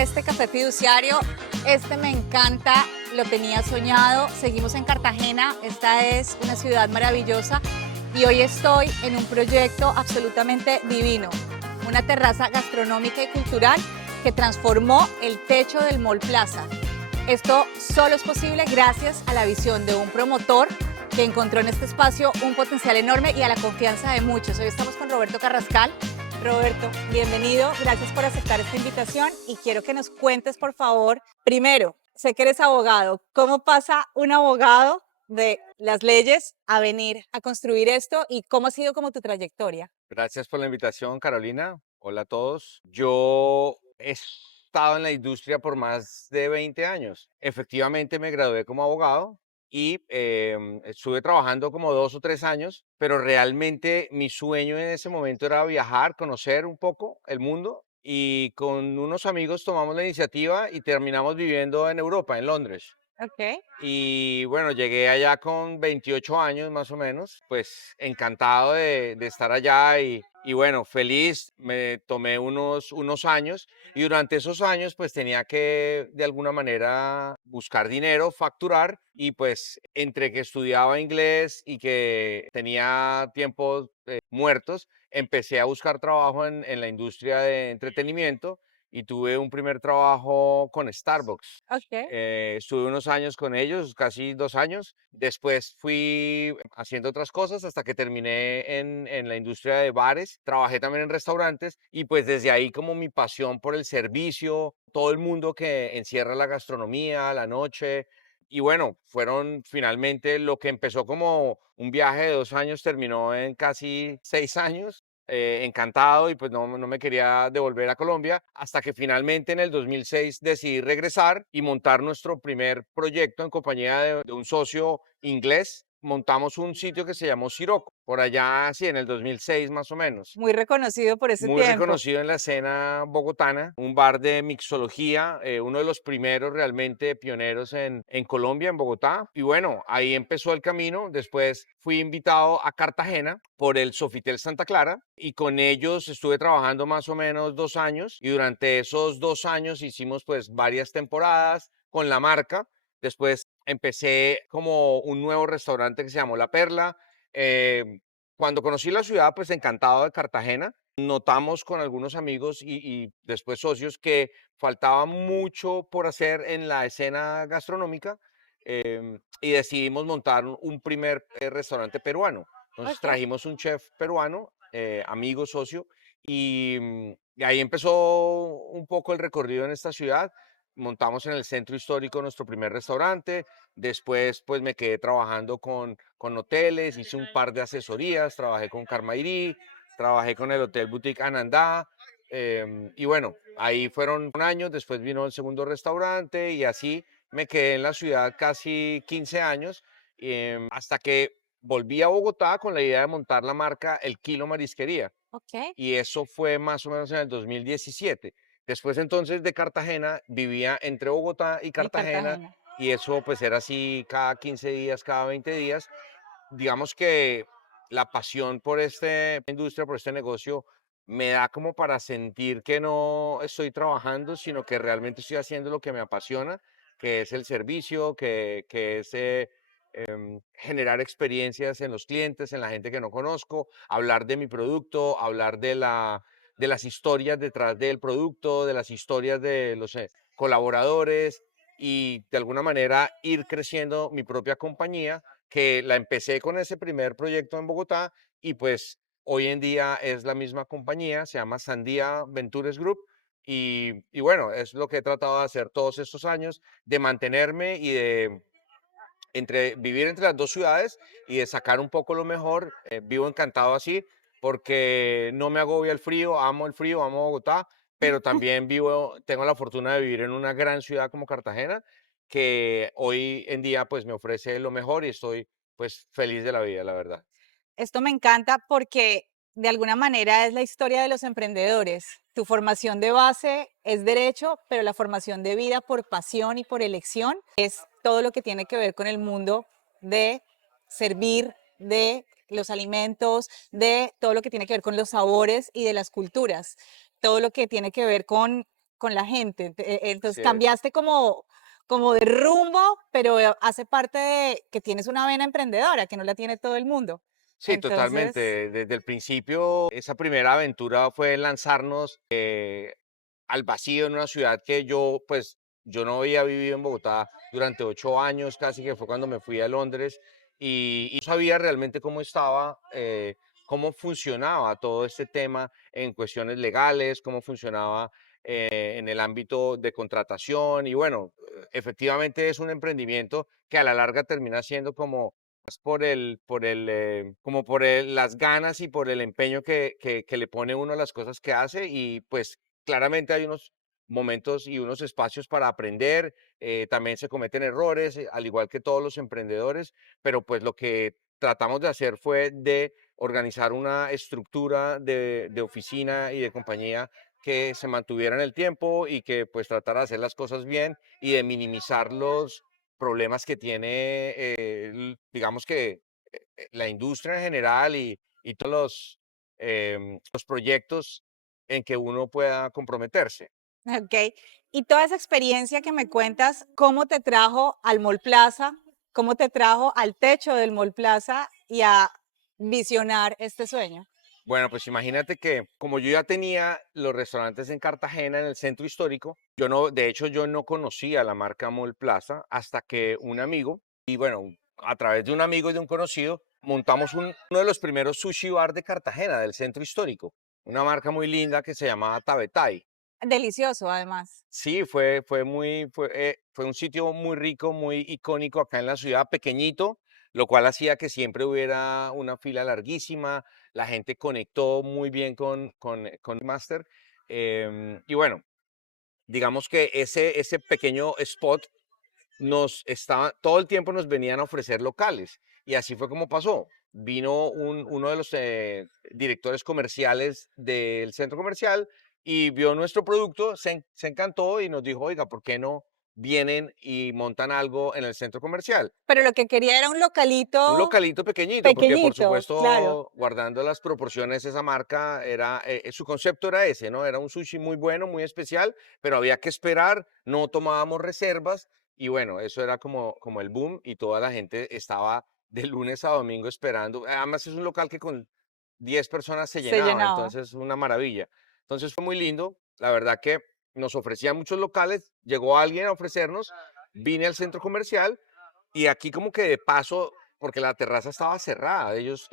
este café fiduciario. Este me encanta, lo tenía soñado. Seguimos en Cartagena, esta es una ciudad maravillosa y hoy estoy en un proyecto absolutamente divino. Una terraza gastronómica y cultural que transformó el techo del Mall Plaza. Esto solo es posible gracias a la visión de un promotor que encontró en este espacio un potencial enorme y a la confianza de muchos. Hoy estamos con Roberto Carrascal. Roberto, bienvenido, gracias por aceptar esta invitación y quiero que nos cuentes, por favor, primero, sé que eres abogado, ¿cómo pasa un abogado de las leyes a venir a construir esto y cómo ha sido como tu trayectoria? Gracias por la invitación, Carolina. Hola a todos. Yo he estado en la industria por más de 20 años. Efectivamente me gradué como abogado y estuve trabajando como 2 o 3 años, pero realmente mi sueño en ese momento era viajar, conocer un poco el mundo y con unos amigos tomamos la iniciativa y terminamos viviendo en Europa, en Londres. Ok. Y bueno, llegué allá con 28 años más o menos, pues encantado de estar allá y bueno, feliz. Me tomé unos años y durante esos años pues tenía que de alguna manera buscar dinero, facturar y pues entre que estudiaba inglés y que tenía tiempos muertos, empecé a buscar trabajo en la industria de entretenimiento y tuve un primer trabajo con Starbucks. Ok. Estuve unos años con ellos, casi 2 años. Después fui haciendo otras cosas hasta que terminé en la industria de bares. Trabajé también en restaurantes y pues desde ahí como mi pasión por el servicio, todo el mundo que encierra la gastronomía, la noche. Y bueno, fueron finalmente lo que empezó como un viaje de 2 años, terminó en casi 6 años. Encantado y pues no me quería devolver a Colombia hasta que finalmente en el 2006 decidí regresar y montar nuestro primer proyecto en compañía de un socio inglés. Montamos un sitio que se llamó Siroco, por allá, sí, en el 2006 más o menos. Muy reconocido por ese Muy tiempo. reconocido en la escena bogotana, un bar de mixología, uno de los primeros realmente pioneros en Colombia, en Bogotá. Y bueno, ahí empezó el camino. Después fui invitado a Cartagena por el Sofitel Santa Clara y con ellos estuve trabajando más o menos 2 años y durante esos 2 años hicimos pues varias temporadas con la marca. Después empecé como un nuevo restaurante que se llamó La Perla. Eh, Cuando conocí la ciudad, pues encantado de Cartagena. Notamos con algunos amigos y después socios que faltaba mucho por hacer en la escena gastronómica, y decidimos montar un primer restaurante peruano. Entonces Ok. trajimos un chef peruano, amigo, socio, y ahí empezó un poco el recorrido en esta ciudad. Montamos en el centro histórico nuestro primer restaurante. Después, pues me quedé trabajando con hoteles, hice un par de asesorías, trabajé con Carmairí, trabajé con el Hotel Boutique Anandá, y bueno, ahí fueron un año, después vino el segundo restaurante y así me quedé en la ciudad casi 15 años, hasta que volví a Bogotá con la idea de montar la marca El Kilo Marisquería Ok. y eso fue más o menos en el 2017. Después entonces de Cartagena vivía entre Bogotá y Y Cartagena Cartagena. y eso pues era así cada 15 días, cada 20 días. Digamos que la pasión por esta industria, por este negocio, me da como para sentir que no estoy trabajando, sino que realmente estoy haciendo lo que me apasiona, que es el servicio, que es generar experiencias en los clientes, en la gente que no conozco, hablar de mi producto, hablar de las historias detrás del producto, de las historias de los colaboradores y de alguna manera ir creciendo mi propia compañía que la empecé con ese primer proyecto en Bogotá y pues hoy en día es la misma compañía, se llama Sandía Ventures Group y bueno, es lo que he tratado de hacer todos estos años, de mantenerme y de vivir entre las dos ciudades y de sacar un poco lo mejor. Vivo encantado así porque no me agobia el frío, amo Bogotá, pero también tengo la fortuna de vivir en una gran ciudad como Cartagena que hoy en día pues me ofrece lo mejor y estoy pues feliz de la vida, la verdad. Esto me encanta porque de alguna manera es la historia de los emprendedores. Tu formación de base es derecho, pero la formación de vida por pasión y por elección es todo lo que tiene que ver con el mundo de servir, de los alimentos, de todo lo que tiene que ver con los sabores y de las culturas, todo lo que tiene que ver con con la gente. Entonces Sí es. cambiaste como de rumbo, pero hace parte de que tienes una vena emprendedora, que no la tiene todo el mundo. Sí, Entonces, totalmente. Desde el principio, esa primera aventura fue lanzarnos al vacío en una ciudad que yo, pues, yo no había vivido en Bogotá durante 8 años, casi que fue cuando me fui a Londres, y no sabía realmente cómo estaba, cómo funcionaba todo este tema en cuestiones legales, cómo funcionaba en el ámbito de contratación, y bueno, efectivamente es un emprendimiento que a la larga termina siendo como más como por las ganas y por el empeño que le pone uno a las cosas que hace y pues claramente hay unos momentos y unos espacios para aprender, también se cometen errores, al igual que todos los emprendedores, pero pues lo que tratamos de hacer fue de organizar una estructura de oficina y de compañía que se mantuviera en el tiempo y que pues tratara de hacer las cosas bien y de minimizar los problemas que tiene, digamos que la industria en general y todos los proyectos en que uno pueda comprometerse. okey. Y toda esa experiencia que me cuentas, ¿cómo te trajo al Mall Plaza? ¿Cómo te trajo al techo del Mall Plaza y a visionar este sueño? Bueno, pues imagínate que como yo ya tenía los restaurantes en Cartagena, en el centro histórico, yo no, de hecho yo no conocía la marca Mall Plaza hasta que un amigo, y bueno, a través de un amigo y de un conocido, montamos uno de los primeros sushi bar de Cartagena, del centro histórico, una marca muy linda que se llamaba Tabetay. Delicioso, además. Sí, fue un sitio muy rico, muy icónico acá en la ciudad, pequeñito, lo cual hacía que siempre hubiera una fila larguísima, la gente conectó muy bien con Master. Y bueno, digamos que ese pequeño spot todo el tiempo nos venían a ofrecer locales. Y así fue como pasó. Vino uno de los directores comerciales del centro comercial y vio nuestro producto, se encantó y nos dijo, oiga, ¿por qué no vienen y montan algo en el centro comercial? Pero lo que quería era un Un localito localito pequeñito, porque por pequeñito, claro. supuesto, guardando las proporciones, esa marca era, su concepto era ese, ¿no? Era un sushi muy bueno, muy especial, pero había que esperar, no tomábamos reservas y bueno, eso era como el boom y toda la gente estaba de lunes a domingo esperando. Además es un local que con 10 personas se Se llenaba, llenaba. entonces una maravilla. Entonces fue muy lindo, la verdad que nos ofrecían muchos locales, llegó alguien a ofrecernos, vine al centro comercial y aquí como que de paso porque la terraza estaba cerrada. Ellos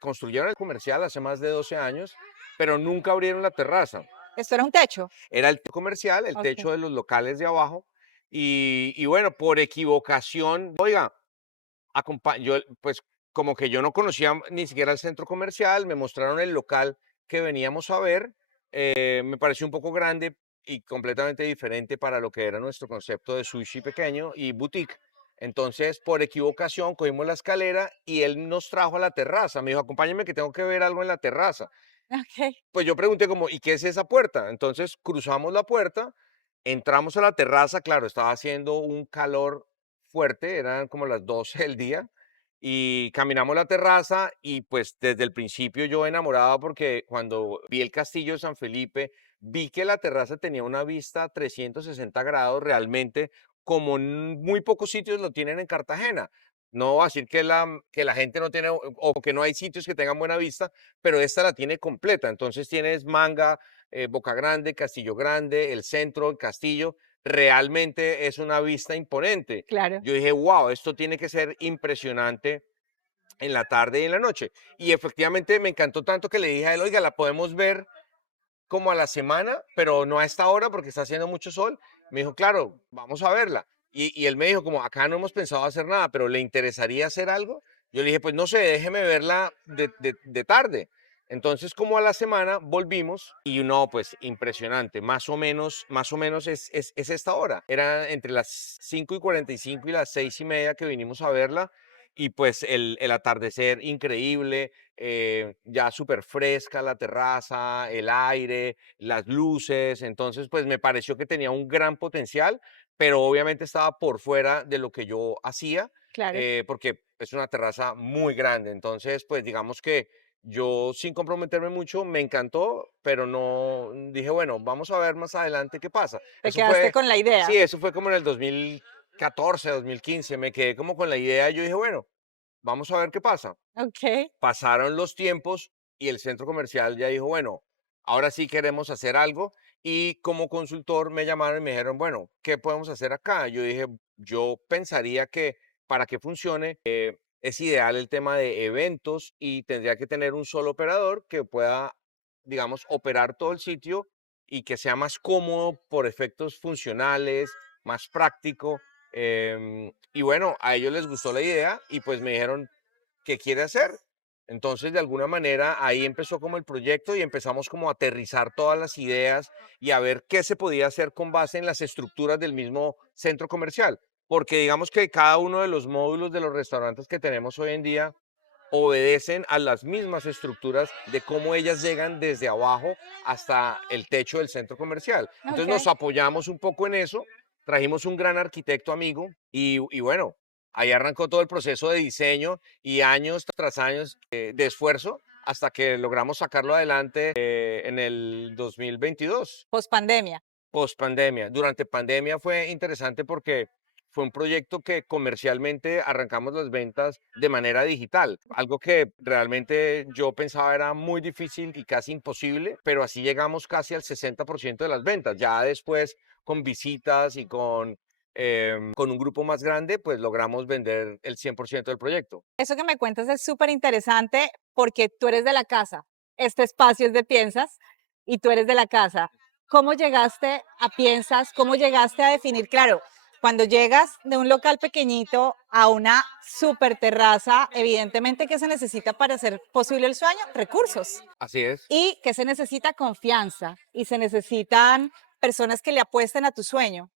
construyeron el comercial hace más de 12 años, pero nunca abrieron la terraza. ¿Esto era un techo? Era el comercial, el Okey. techo de los locales de abajo. Y bueno, por equivocación, oiga, yo pues como que yo no conocía ni siquiera el centro comercial, me mostraron el local que veníamos a ver, me pareció un poco grande y completamente diferente para lo que era nuestro concepto de sushi pequeño y boutique. Entonces, por equivocación, cogimos la escalera y él nos trajo a la terraza. Me dijo, acompáñame que tengo que ver algo en la terraza. Okey. Pues yo pregunté como, ¿y qué es esa puerta? Entonces cruzamos la puerta, entramos a la terraza, claro, estaba haciendo un calor fuerte, eran como las 12 del día, y caminamos la terraza y pues desde el principio yo enamorado porque cuando vi el castillo de San Felipe, vi que la terraza tenía una vista 360 grados realmente, como muy pocos sitios lo tienen en Cartagena. No voy a decir que la gente no tiene o que no hay sitios que tengan buena vista, pero esta la tiene completa. Entonces tienes Manga, Boca Grande, Castillo Grande, el centro, el castillo. Realmente es una vista imponente. Claro. Yo dije, wow, esto tiene que ser impresionante en la tarde y en la noche. Y efectivamente me encantó tanto que le dije a él, oiga, la podemos ver como a la semana, pero no a esta hora porque está haciendo mucho sol. Me dijo, claro, vamos a verla. Y él me dijo, como acá no hemos pensado hacer nada, pero ¿le interesaría hacer algo? Yo le dije, pues no sé, déjeme verla de tarde. Entonces, como a la semana volvimos y no, pues impresionante, más o menos es esta hora. Era entre las 5:45 y las 6:30 que vinimos a verla y pues el atardecer increíble, ya súper fresca la terraza, el aire, las luces, entonces pues me pareció que tenía un gran potencial, pero obviamente estaba por fuera de lo que yo hacía, Claro. porque es una terraza muy grande, entonces pues digamos que yo sin comprometerme mucho, me encantó, pero no dije, bueno, vamos a ver más adelante qué pasa. Te quedaste con la Sí, idea. eso fue como en el 2014, 2015, me quedé como con la idea, yo dije, bueno, vamos a ver qué pasa. Ok. Pasaron los tiempos y el centro comercial ya dijo, bueno, ahora sí queremos hacer algo. Y como consultor me llamaron y me dijeron, bueno, ¿qué podemos hacer acá? Yo dije, yo pensaría que para que funcione es ideal el tema de eventos y tendría que tener un solo operador que pueda, digamos, operar todo el sitio y que sea más cómodo por efectos funcionales, más práctico. Y bueno, a ellos les gustó la idea y pues me dijeron, ¿qué quiere hacer? Entonces, de alguna manera, ahí empezó como el proyecto y empezamos como a aterrizar todas las ideas y a ver qué se podía hacer con base en las estructuras del mismo centro comercial. Porque digamos que cada uno de los módulos de los restaurantes que tenemos hoy en día obedecen a las mismas estructuras de cómo ellas llegan desde abajo hasta el techo del centro comercial. Entonces nos Ok. apoyamos un poco en eso, trajimos un gran arquitecto amigo y bueno, ahí arrancó todo el proceso de diseño y años tras años de esfuerzo hasta que logramos sacarlo adelante en el 2022. Post pandemia. Post pandemia. Durante pandemia fue interesante porque fue un proyecto que comercialmente arrancamos las ventas de manera digital, algo que realmente yo pensaba era muy difícil y casi imposible, pero así llegamos casi al 60% de las ventas. Ya después, con visitas y con un grupo más grande, pues logramos vender el 100% del proyecto. Eso que me cuentas es súper interesante porque tú eres de la casa. Este espacio es de Piensas y tú eres de la casa. ¿Cómo llegaste a Piensas? ¿Cómo llegaste a definir? Claro, cuando llegas de un local pequeñito a una super terraza, evidentemente, ¿qué se necesita para hacer posible el sueño? Recursos. Así es. Y que se necesita confianza y se necesitan personas que le apuesten a tu sueño.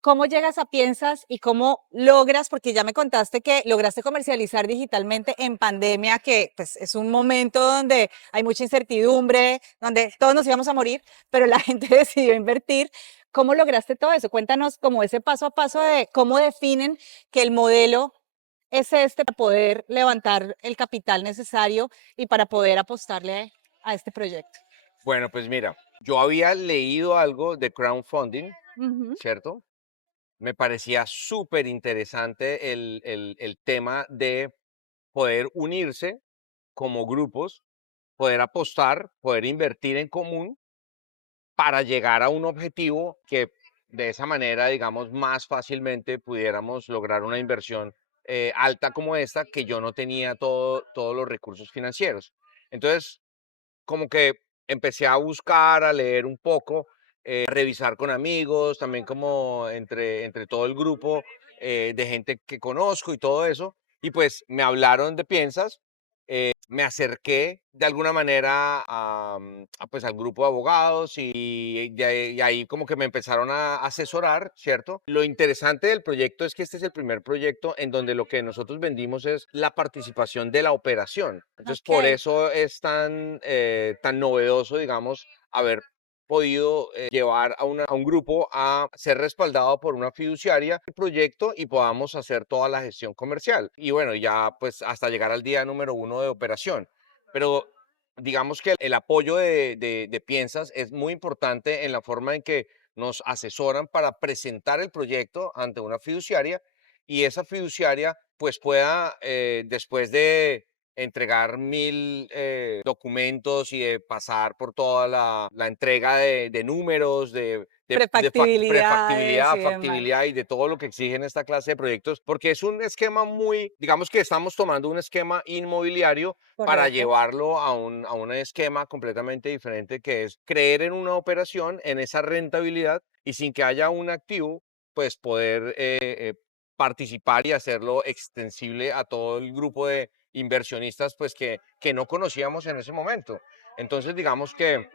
¿Cómo llegas a Piensas y cómo logras, porque ya me contaste que lograste comercializar digitalmente en pandemia, que pues es un momento donde hay mucha incertidumbre, donde todos nos íbamos a morir, pero la gente decidió invertir. ¿Cómo lograste todo eso? Cuéntanos como ese paso a paso de cómo definen que el modelo es este para poder levantar el capital necesario y para poder apostarle a este proyecto. Bueno, pues mira, yo había leído algo de crowdfunding, Ujú. ¿cierto? Me parecía súper interesante el tema de poder unirse como grupos, poder apostar, poder invertir en común para llegar a un objetivo que de esa manera, digamos, más fácilmente pudiéramos lograr una inversión alta como esta, que yo no tenía todos los recursos financieros. Entonces, como que empecé a buscar, a leer un poco, a revisar con amigos, también como entre todo el grupo de gente que conozco y todo eso. Y pues me hablaron de Piensas, me acerqué de alguna manera pues al grupo de abogados y ahí como que me empezaron a asesorar, ¿cierto? Lo interesante del proyecto es que este es el primer proyecto en donde lo que nosotros vendimos es la participación de la operación. Entonces, por Ok. eso es tan novedoso, digamos, haber podido llevar a un grupo a ser respaldado por una fiduciaria el proyecto y podamos hacer toda la gestión comercial. Y bueno, ya pues hasta llegar al día número uno de operación. Pero digamos que el apoyo de Piensas es muy importante en la forma en que nos asesoran para presentar el proyecto ante una fiduciaria y esa fiduciaria pues pueda, después de entregar 1000 documentos y de pasar por toda la entrega de números, Prefactibilidades prefactibilidad, y demás. factibilidad y de todo lo que exigen esta clase de proyectos, porque es un esquema muy, digamos que estamos tomando un esquema inmobiliario para Correcto. llevarlo a un esquema completamente diferente, que es creer en una operación, en esa rentabilidad y sin que haya un activo, pues poder participar y hacerlo extensible a todo el grupo de inversionistas pues que no conocíamos en ese momento. Entonces, digamos que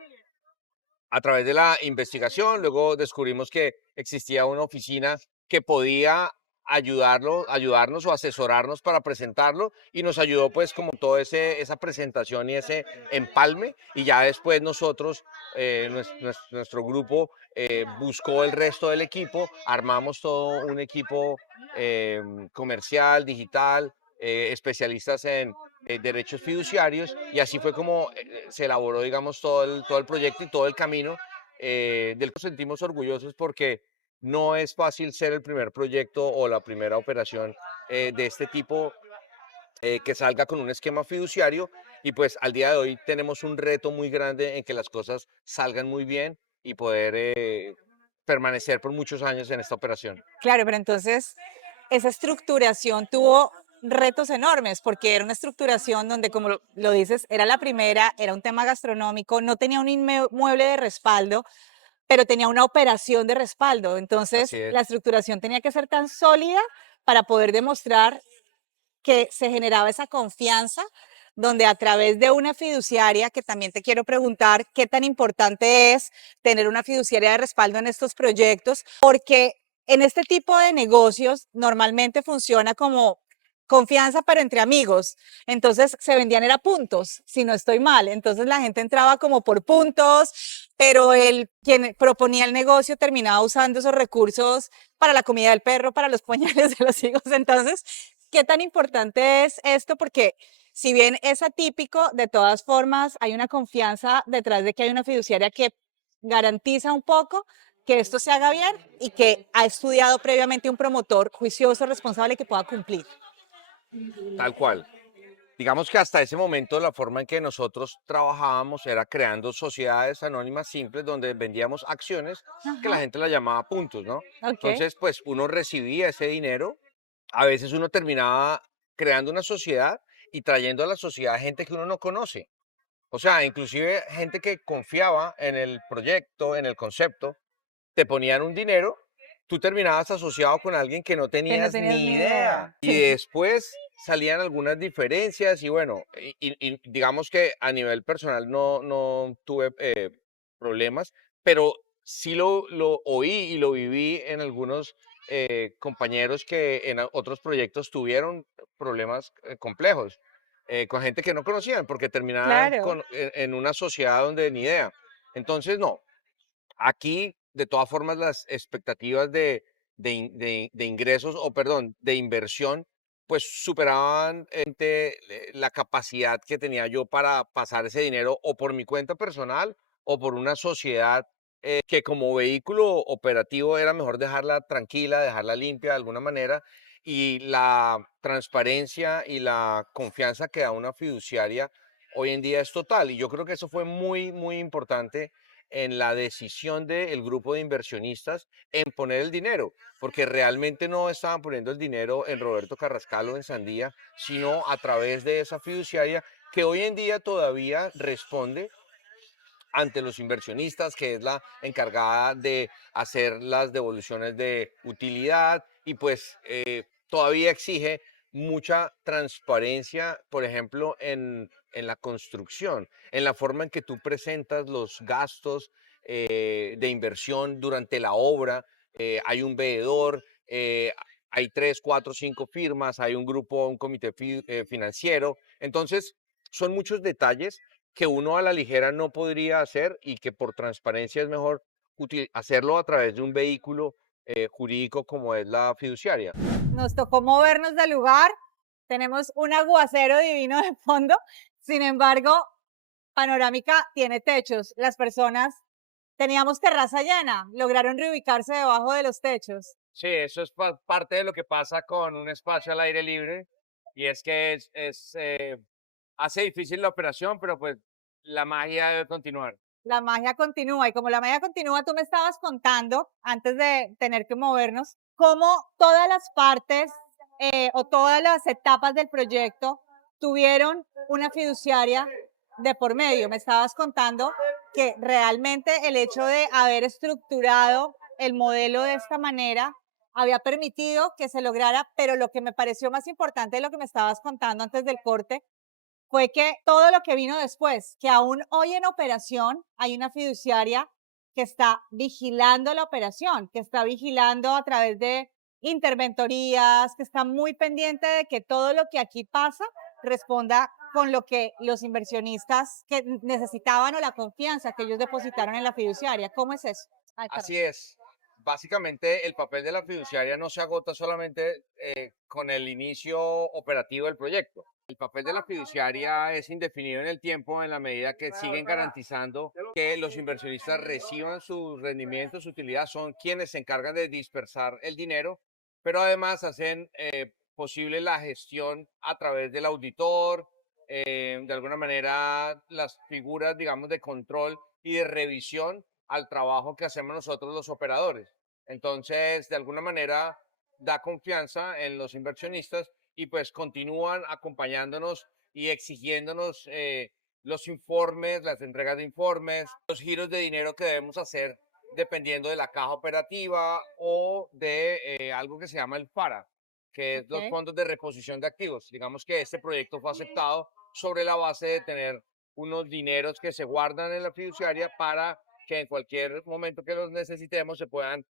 a través de la investigación, luego descubrimos que existía una oficina que podía ayudarnos o asesorarnos para presentarlo y nos ayudó pues como toda esa presentación y ese empalme y ya después nosotros, nuestro grupo buscó el resto del equipo, armamos todo un equipo comercial, digital, especialistas derechos fiduciarios y así fue como se elaboró, digamos, todo el proyecto y todo el camino del que nos sentimos orgullosos porque no es fácil ser el primer proyecto o la primera operación de este tipo que salga con un esquema fiduciario y pues al día de hoy tenemos un reto muy grande en que las cosas salgan muy bien y poder permanecer por muchos años en esta operación. Claro, pero entonces esa estructuración tuvo retos enormes porque era una estructuración donde, como lo dices, era la primera, era un tema gastronómico, no tenía un inmueble de respaldo, pero tenía una operación de respaldo. Así Entonces, es. la estructuración tenía que ser tan sólida para poder demostrar que se generaba esa confianza, donde a través de una fiduciaria, que también te quiero preguntar qué tan importante es tener una fiduciaria de respaldo en estos proyectos, porque en este tipo de negocios normalmente funciona como confianza, pero entre amigos. Entonces se vendían era puntos, si no estoy mal. Entonces la gente entraba como por puntos, pero el quien proponía el negocio terminaba usando esos recursos para la comida del perro, para los pañales de los hijos. Entonces, ¿qué tan importante es esto? Porque si bien es atípico, de todas formas hay una confianza detrás de que hay una fiduciaria que garantiza un poco que esto se haga bien y que ha estudiado previamente un promotor juicioso, responsable que pueda cumplir. Tal cual. Digamos que hasta ese momento la forma en que nosotros trabajábamos era creando sociedades anónimas simples donde vendíamos acciones que Ajá, la gente la llamaba puntos, ¿no? ok. Entonces, pues uno recibía ese dinero, a veces uno terminaba creando una sociedad y trayendo a la sociedad gente que uno no conoce. O sea, inclusive gente que confiaba en el proyecto, en el concepto, te ponían un dinero, tú terminabas asociado con alguien que no Que no tenías tenías ni ni idea. idea. Y Sí, después salían algunas diferencias y bueno, y digamos que a nivel personal no tuve problemas, pero sí lo oí y lo viví en algunos compañeros que en otros proyectos tuvieron problemas complejos. Con gente que no conocían porque terminaban claro. en una sociedad donde ni idea. Entonces, no, aquí, de todas formas, las expectativas de ingresos, o perdón, de inversión, pues superaban la capacidad que tenía yo para pasar ese dinero o por mi cuenta personal o por una sociedad que como vehículo operativo era mejor dejarla tranquila, dejarla limpia de alguna manera. Y la transparencia y la confianza que da una fiduciaria hoy en día es total. Y yo creo que eso fue muy, muy importante en la decisión del grupo de inversionistas en poner el dinero, porque realmente no estaban poniendo el dinero en Roberto Carrascal o en Sandía, sino a través de esa fiduciaria que hoy en día todavía responde ante los inversionistas, que es la encargada de hacer las devoluciones de utilidad y pues todavía exige mucha transparencia, por ejemplo, en la construcción, en la forma en que tú presentas los gastos de inversión durante la obra. Hay un veedor, hay tres, cuatro, cinco firmas, hay un grupo, un comité financiero. Entonces, son muchos detalles que uno a la ligera no podría hacer y que por transparencia es mejor hacerlo a través de un vehículo jurídico como es la fiduciaria. Nos tocó movernos del lugar. Tenemos un aguacero divino de fondo. Sin embargo, Panorámica tiene techos. Las personas teníamos terraza llena. Lograron reubicarse debajo de los techos. Sí, eso es parte de lo que pasa con un espacio al aire libre y es que hace difícil la operación, pero pues la magia debe continuar. La magia continúa y como la magia continúa, tú me estabas contando, antes de tener que movernos, cómo todas las partes o todas las etapas del proyecto tuvieron una fiduciaria de por medio. Me estabas contando que realmente el hecho de haber estructurado el modelo de esta manera había permitido que se lograra, pero lo que me pareció más importante de lo que me estabas contando antes del corte fue que todo lo que vino después, que aún hoy en operación hay una fiduciaria que está vigilando la operación, que está vigilando a través de interventorías, que está muy pendiente de que todo lo que aquí pasa responda con lo que los inversionistas que necesitaban o la confianza que ellos depositaron en la fiduciaria. ¿Cómo es eso? Ay, perdón. Así es. básicamente el papel de la fiduciaria no se agota solamente con el inicio operativo del proyecto. El papel de la fiduciaria es indefinido en el tiempo en la medida que siguen garantizando que los inversionistas reciban sus rendimientos, su utilidad, son quienes se encargan de dispersar el dinero, pero además hacen posible la gestión a través del auditor, de alguna manera las figuras, digamos, de control y de revisión al trabajo que hacemos nosotros los operadores. Entonces, de alguna manera, da confianza en los inversionistas y pues continúan acompañándonos y exigiéndonos los informes, las entregas de informes, los giros de dinero que debemos hacer dependiendo de la caja operativa o de algo que se llama el FARA, que es los Ok. fondos de reposición de activos. Digamos que este proyecto fue aceptado sobre la base de tener unos dineros que se guardan en la fiduciaria para que en cualquier momento que los necesitemos se puedan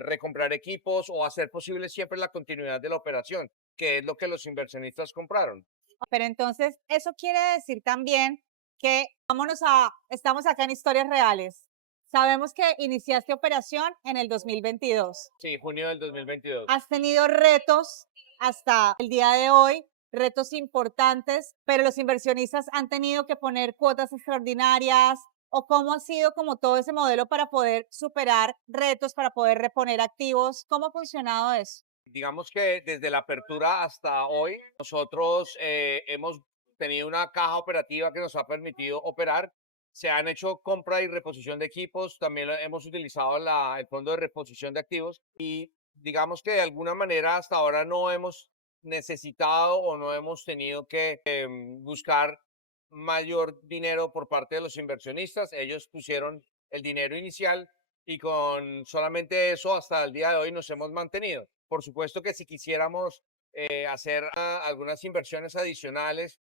recomprar equipos o hacer posible siempre la continuidad de la operación, que es lo que los inversionistas compraron. Pero entonces, eso quiere decir también que estamos acá en historias reales. Sabemos que iniciaste operación en el 2022. Sí, junio del 2022. Has tenido retos hasta el día de hoy, retos importantes, pero los inversionistas han tenido que poner cuotas extraordinarias. ¿O cómo ha sido como todo ese modelo para poder superar retos, para poder reponer activos? ¿Cómo ha funcionado eso? Digamos que desde la apertura hasta hoy, nosotros hemos tenido una caja operativa que nos ha permitido operar. Se han hecho compra y reposición de equipos, también hemos utilizado el fondo de reposición de activos y digamos que de alguna manera hasta ahora no hemos necesitado o no hemos tenido que buscar mayor dinero por parte de los inversionistas. Ellos pusieron el dinero inicial y con solamente eso hasta el día de hoy nos hemos mantenido. Por supuesto que si quisiéramos hacer algunas inversiones adicionales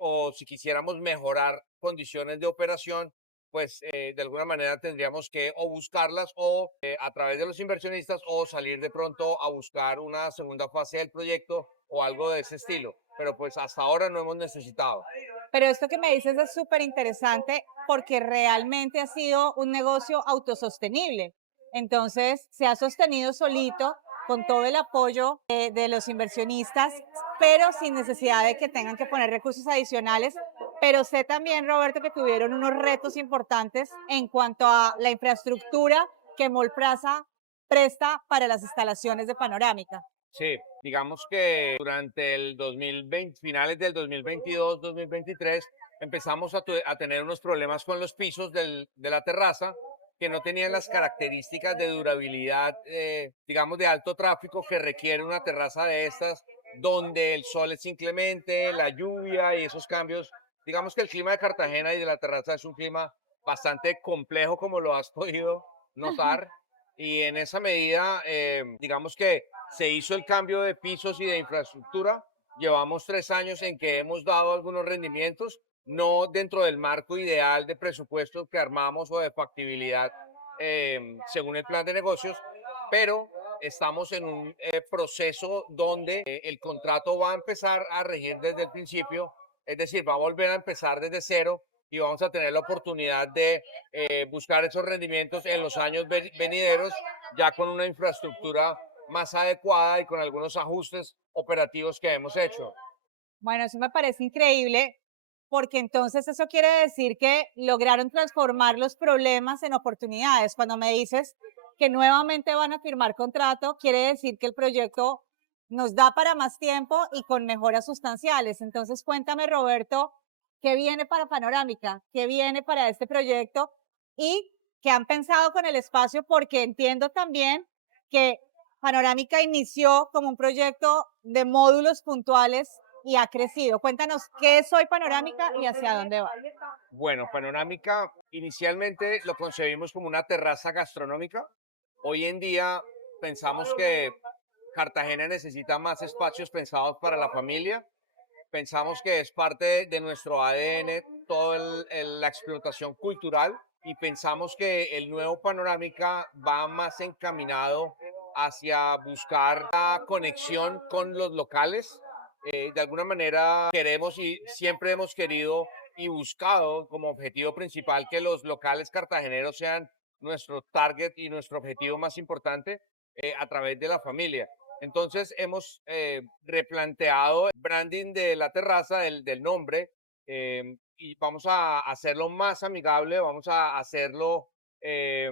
o si quisiéramos mejorar condiciones de operación, pues de alguna manera tendríamos que o buscarlas o a través de los inversionistas o salir de pronto a buscar una segunda fase del proyecto o algo de ese estilo. Pero pues hasta ahora no hemos necesitado. Pero esto que me dices es súper interesante porque realmente ha sido un negocio autosostenible. Entonces, se ha sostenido solito con todo el apoyo de los inversionistas, pero sin necesidad de que tengan que poner recursos adicionales. Pero sé también, Roberto, que tuvieron unos retos importantes en cuanto a la infraestructura que Mallplaza presta para las instalaciones de Panorámica. Sí, digamos que durante el 2020, finales del 2022-2023, empezamos a tener unos problemas con los pisos de la terraza que no tenían las características de durabilidad, digamos, de alto tráfico que requiere una terraza de estas, donde el sol es inclemente, la lluvia y esos cambios. Digamos que el clima de Cartagena y de la terraza es un clima bastante complejo, como lo has podido notar. Y en esa medida, digamos que se hizo el cambio de pisos y de infraestructura. Llevamos 3 años en que hemos dado algunos rendimientos, no dentro del marco ideal de presupuesto que armamos o de factibilidad según el plan de negocios, pero estamos en un proceso donde el contrato va a empezar a regir desde el principio, es decir, va a volver a empezar desde cero y vamos a tener la oportunidad de buscar esos rendimientos en los años venideros, ya con una infraestructura más adecuada y con algunos ajustes operativos que hemos hecho. Bueno, eso me parece increíble porque entonces eso quiere decir que lograron transformar los problemas en oportunidades. Cuando me dices que nuevamente van a firmar contrato, quiere decir que el proyecto nos da para más tiempo y con mejoras sustanciales. Entonces, cuéntame, Roberto, ¿qué viene para Panorámica? ¿Qué viene para este proyecto? Y qué han pensado con el espacio, porque entiendo también que Panorámica inició como un proyecto de módulos puntuales y ha crecido. Cuéntanos qué es Hoy Panorámica y hacia dónde va. Bueno, Panorámica inicialmente lo concebimos como una terraza gastronómica. Hoy en día pensamos que Cartagena necesita más espacios pensados para la familia. Pensamos que es parte de nuestro ADN toda la explotación cultural y pensamos que el nuevo Panorámica va más encaminado hacia buscar la conexión con los locales. De alguna manera queremos y siempre hemos querido y buscado como objetivo principal que los locales cartageneros sean nuestro target y nuestro objetivo más importante a través de la familia. Entonces hemos replanteado el branding de la terraza, del nombre, y vamos a hacerlo más amigable, vamos a hacerlo,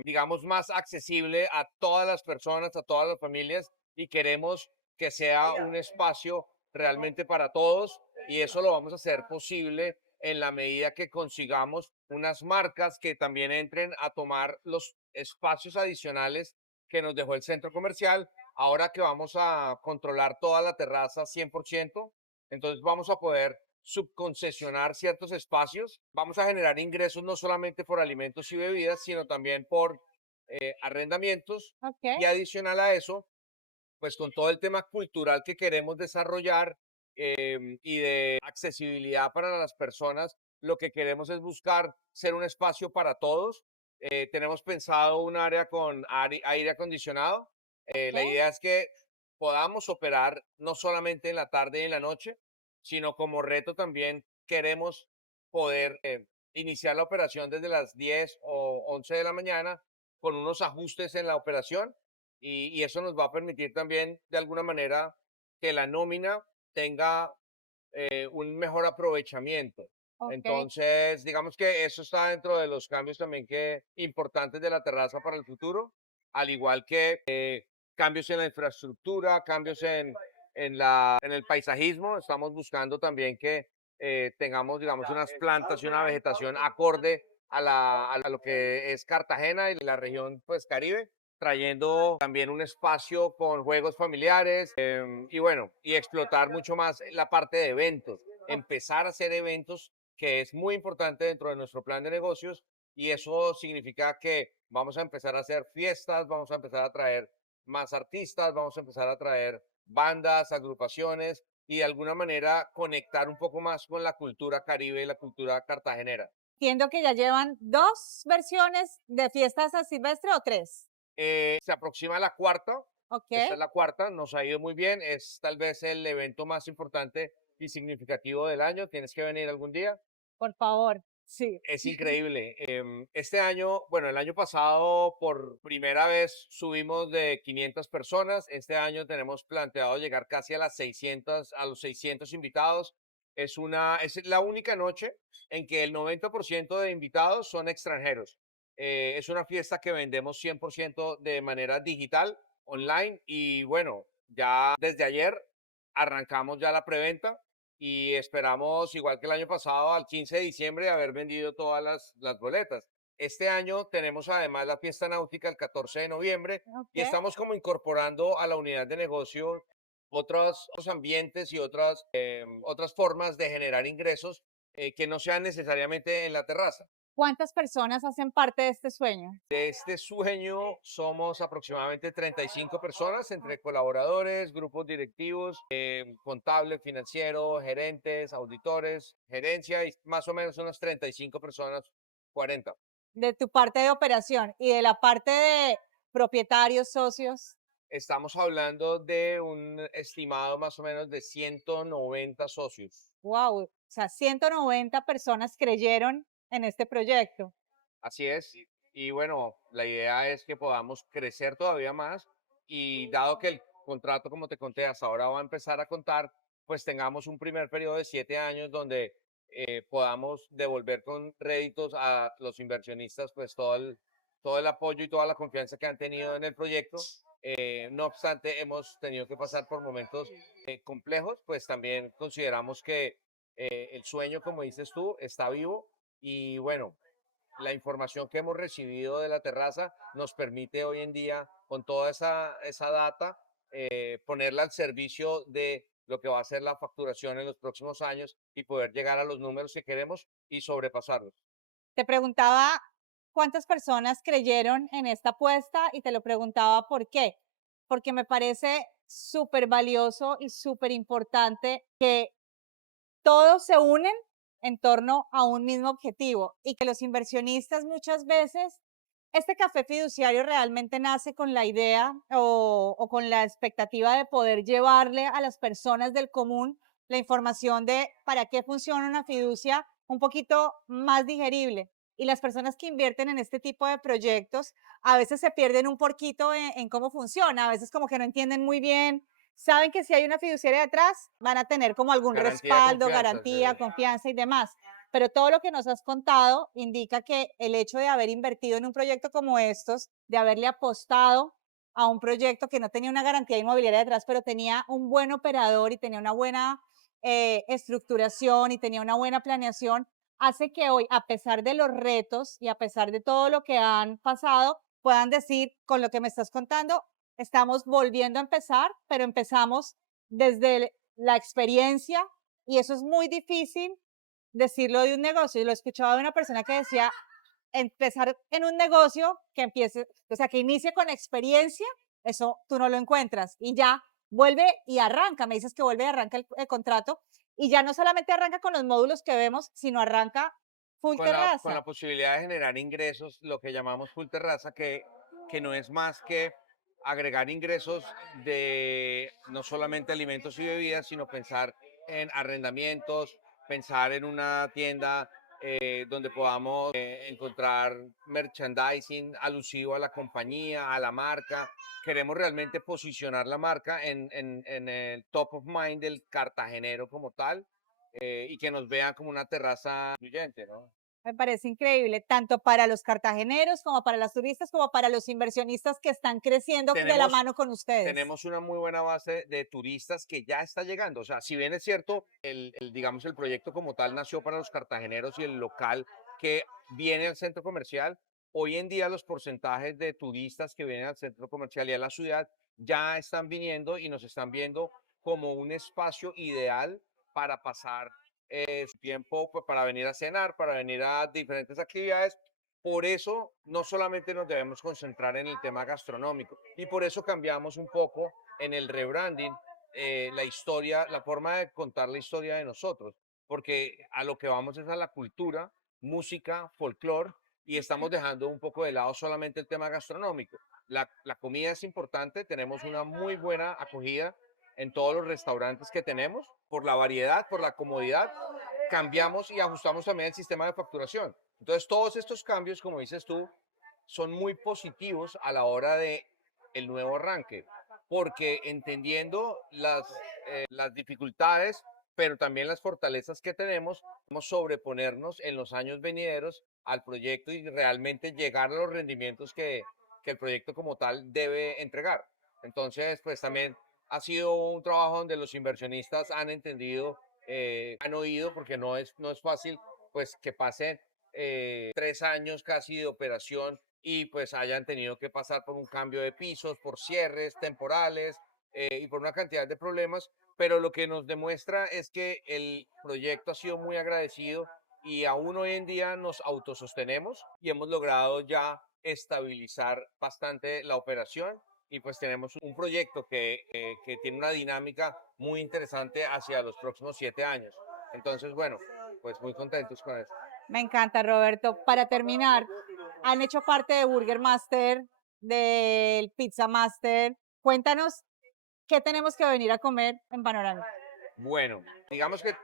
digamos, más accesible a todas las personas, a todas las familias, y queremos que sea un espacio realmente para todos, y eso lo vamos a hacer posible en la medida que consigamos unas marcas que también entren a tomar los espacios adicionales que nos dejó el centro comercial. Ahora que vamos a controlar toda la terraza 100%, entonces vamos a poder subconcesionar ciertos espacios. Vamos a generar ingresos no solamente por alimentos y bebidas, sino también por arrendamientos. Ok. Y adicional a eso, pues con todo el tema cultural que queremos desarrollar y de accesibilidad para las personas, lo que queremos es buscar ser un espacio para todos. Tenemos pensado un área con aire acondicionado. La Ok. idea es que podamos operar no solamente en la tarde y en la noche, sino como reto también queremos poder iniciar la operación desde las 10 o 11 de la mañana con unos ajustes en la operación y eso nos va a permitir también, de alguna manera, que la nómina tenga un mejor aprovechamiento. Ok. Entonces, digamos que eso está dentro de los cambios también que importantes de la terraza para el futuro, al igual que cambios en la infraestructura, cambios en el paisajismo. Estamos buscando también que tengamos, digamos, unas plantas y una vegetación acorde a lo que es Cartagena y la región, pues, Caribe, trayendo también un espacio con juegos familiares y bueno, y explotar mucho más la parte de eventos, empezar a hacer eventos, que es muy importante dentro de nuestro plan de negocios, y eso significa que vamos a empezar a hacer fiestas, vamos a empezar a traer más artistas, vamos a empezar a traer bandas, agrupaciones y de alguna manera conectar un poco más con la cultura caribe y la cultura cartagenera. Entiendo que ya llevan 2 versiones de fiestas a silvestre o 3. Se aproxima la cuarta, Ok. esta es la cuarta, nos ha ido muy bien, es tal vez el evento más importante y significativo del año, tienes que venir algún día. Por favor. Sí. Es increíble. Este año, bueno, el año pasado por primera vez subimos de 500 personas. Este año tenemos planteado llegar casi a las 600, a los 600 invitados. Es la única noche en que el 90% de invitados son extranjeros. Es una fiesta que vendemos 100% de manera digital, online, y bueno, ya desde ayer arrancamos ya la preventa y esperamos, igual que el año pasado, al 15 de diciembre haber vendido todas las boletas. Este año tenemos además la fiesta náutica el 14 de noviembre y Ok. estamos como incorporando a la unidad de negocio otros ambientes y otras formas de generar ingresos que no sean necesariamente en la terraza. ¿Cuántas personas hacen parte de este sueño? De este sueño somos aproximadamente 35 personas entre colaboradores, grupos directivos, contable, financiero, gerentes, auditores, gerencia y más o menos unas 35 personas, 40. De tu parte de operación y de la parte de propietarios, socios. Estamos hablando de un estimado más o menos de 190 socios. Wow. O sea, 190 personas creyeron en este proyecto. Así es. Y bueno, la idea es que podamos crecer todavía más y dado que el contrato, como te conté, hasta ahora va a empezar a contar, pues tengamos un primer periodo de 7 años donde podamos devolver con réditos a los inversionistas pues todo el apoyo y toda la confianza que han tenido en el proyecto. No obstante, hemos tenido que pasar por momentos complejos, pues también consideramos que el sueño, como dices tú, está vivo y bueno, la información que hemos recibido de la terraza nos permite hoy en día, con toda esa data, ponerla al servicio de lo que va a ser la facturación en los próximos años y poder llegar a los números que queremos y sobrepasarlos. Te preguntaba cuántas personas creyeron en esta apuesta y te lo preguntaba por qué. Porque me parece súper valioso y súper importante que todos se unen en torno a un mismo objetivo y que los inversionistas muchas veces, este café fiduciario realmente nace con la idea o con la expectativa de poder llevarle a las personas del común la información de para qué funciona una fiducia un poquito más digerible. Y las personas que invierten en este tipo de proyectos a veces se pierden un poquito en cómo funciona, a veces como que no entienden muy bien, saben que si hay una fiduciaria detrás van a tener como algún Garantía, respaldo, confianza, garantía, confianza y demás. Pero todo lo que nos has contado indica que el hecho de haber invertido en un proyecto como estos, de haberle apostado a un proyecto que no tenía una garantía inmobiliaria detrás, pero tenía un buen operador y tenía una buena estructuración y tenía una buena planeación, hace que hoy, a pesar de los retos y a pesar de todo lo que han pasado, puedan decir, con lo que me estás contando, estamos volviendo a empezar, pero empezamos desde la experiencia y eso es muy difícil decirlo de un negocio. Y lo escuchaba de una persona que decía, empezar en un negocio que empiece, o sea, que inicie con experiencia, eso tú no lo encuentras. Y ya vuelve y arranca, me dices que vuelve y arranca el contrato, y ya no solamente arranca con los módulos que vemos, sino arranca full con la terraza. posibilidad de generar ingresos, lo que llamamos full terraza, que no es más que agregar ingresos de no solamente alimentos y bebidas, sino pensar en arrendamientos, pensar en una tienda donde podamos encontrar merchandising alusivo a la compañía, a la marca. Queremos realmente posicionar la marca en el top of mind del cartagenero como tal, y que nos vean como una terraza incluyente, ¿no? Me parece increíble, tanto para los cartageneros como para los turistas, como para los inversionistas que están creciendo de la Tenemos, mano con ustedes. tenemos una muy buena base de turistas que ya está llegando. O sea, si bien es cierto, digamos, el proyecto como tal nació para los cartageneros y el local que viene al centro comercial, hoy en día los porcentajes de turistas que vienen al centro comercial y a la ciudad ya están viniendo y nos están viendo como un espacio ideal para pasar su tiempo, pues, para venir a cenar, para venir a diferentes actividades. Por eso no solamente nos debemos concentrar en el tema gastronómico y por eso cambiamos un poco en el rebranding, la historia, la forma de contar la historia de nosotros, porque a lo que vamos es a la cultura, música, folclore, y estamos dejando un poco de lado solamente el tema gastronómico. La comida es importante, tenemos una muy buena acogida en todos los restaurantes que tenemos, por la variedad, por la comodidad, cambiamos y ajustamos también el sistema de facturación. Entonces, todos estos cambios, como dices tú, son muy positivos a la hora de el nuevo arranque, porque entendiendo las dificultades, pero también las fortalezas que tenemos, podemos sobreponernos en los años venideros al proyecto y realmente llegar a los rendimientos que el proyecto como tal debe entregar. Entonces, pues también ha sido un trabajo donde los inversionistas han entendido, han oído, porque no es fácil, pues que pasen 3 años casi de operación y pues hayan tenido que pasar por un cambio de pisos, por cierres temporales y por una cantidad de problemas, pero lo que nos demuestra es que el proyecto ha sido muy agradecido y aún hoy en día nos autosostenemos y hemos logrado ya estabilizar bastante la operación y pues tenemos un proyecto que tiene una dinámica muy interesante hacia los próximos 7 años. Entonces, bueno, pues muy contentos con eso. Me encanta, Roberto. Para terminar, han hecho parte de Burger Master, del Pizza Master. Cuéntanos qué tenemos que venir a comer en Panorama. Bueno, digamos que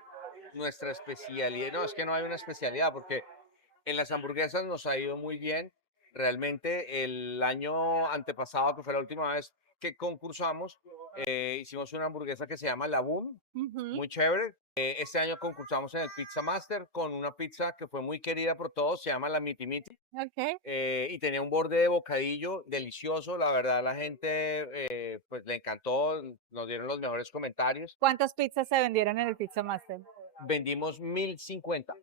nuestra especialidad, no, es que no hay una especialidad porque en las hamburguesas nos ha ido muy bien. Realmente el año antepasado, que fue la última vez que concursamos, hicimos una hamburguesa que se llama La Boom, Ujú. muy chévere. Este año concursamos en el Pizza Master con una pizza que fue muy querida por todos, se llama la Miti Miti, Ok. y tenía un borde de bocadillo delicioso. La verdad, la gente pues le encantó, nos dieron los mejores comentarios. ¿Cuántas pizzas se vendieron en el Pizza Master? Vendimos 1050.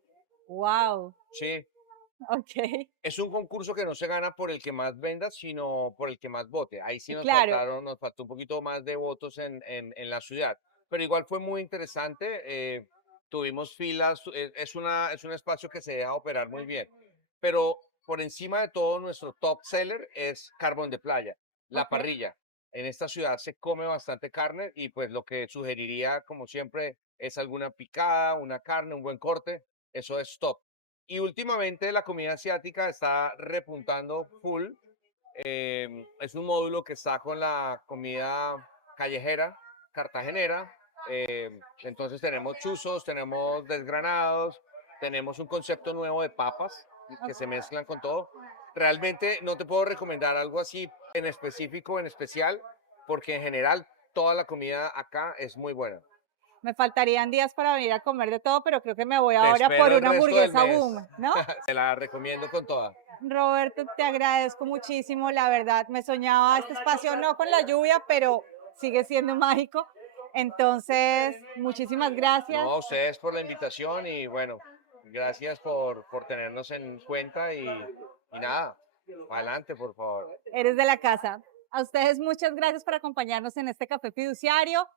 Wow. Sí, Ok. es un concurso que no se gana por el que más venda, sino por el que más vote. Ahí sí Claro, nos faltó un poquito más de votos en la ciudad. Pero igual fue muy interesante. Tuvimos filas, es un espacio que se deja operar muy bien. Pero por encima de todo, nuestro top seller es Carbón de Playa, la ok. parrilla. En esta ciudad se come bastante carne y pues lo que sugeriría, como siempre, es alguna picada, una carne, un buen corte. Eso es top. Y últimamente la comida asiática está repuntando full. Es un módulo que está con la comida callejera, cartagenera. Entonces tenemos chuzos, tenemos desgranados, tenemos un concepto nuevo de papas. que se mezclan con todo. Realmente no te puedo recomendar algo así en específico, en especial, porque en general toda la comida acá es muy buena. Me faltarían días para venir a comer de todo, pero creo que me voy Te ahora espero por el una resto del hamburguesa mes. boom, ¿no? Se la recomiendo con toda. Roberto, te agradezco muchísimo, la verdad, me soñaba este espacio no con la lluvia, pero sigue siendo mágico. Entonces, muchísimas gracias. No, a ustedes por la invitación y bueno, gracias por tenernos en cuenta y nada, adelante, por favor. Eres de la casa. A ustedes muchas gracias por acompañarnos en este café fiduciario.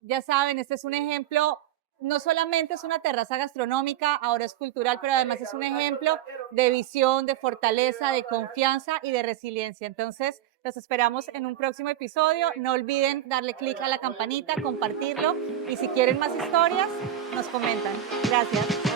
Ya saben, este es un ejemplo, no solamente es una terraza gastronómica, ahora es cultural, pero además es un ejemplo de visión, de fortaleza, de confianza y de resiliencia. Entonces, los esperamos en un próximo episodio. No olviden darle clic a la campanita, compartirlo y si quieren más historias, nos comentan. Gracias.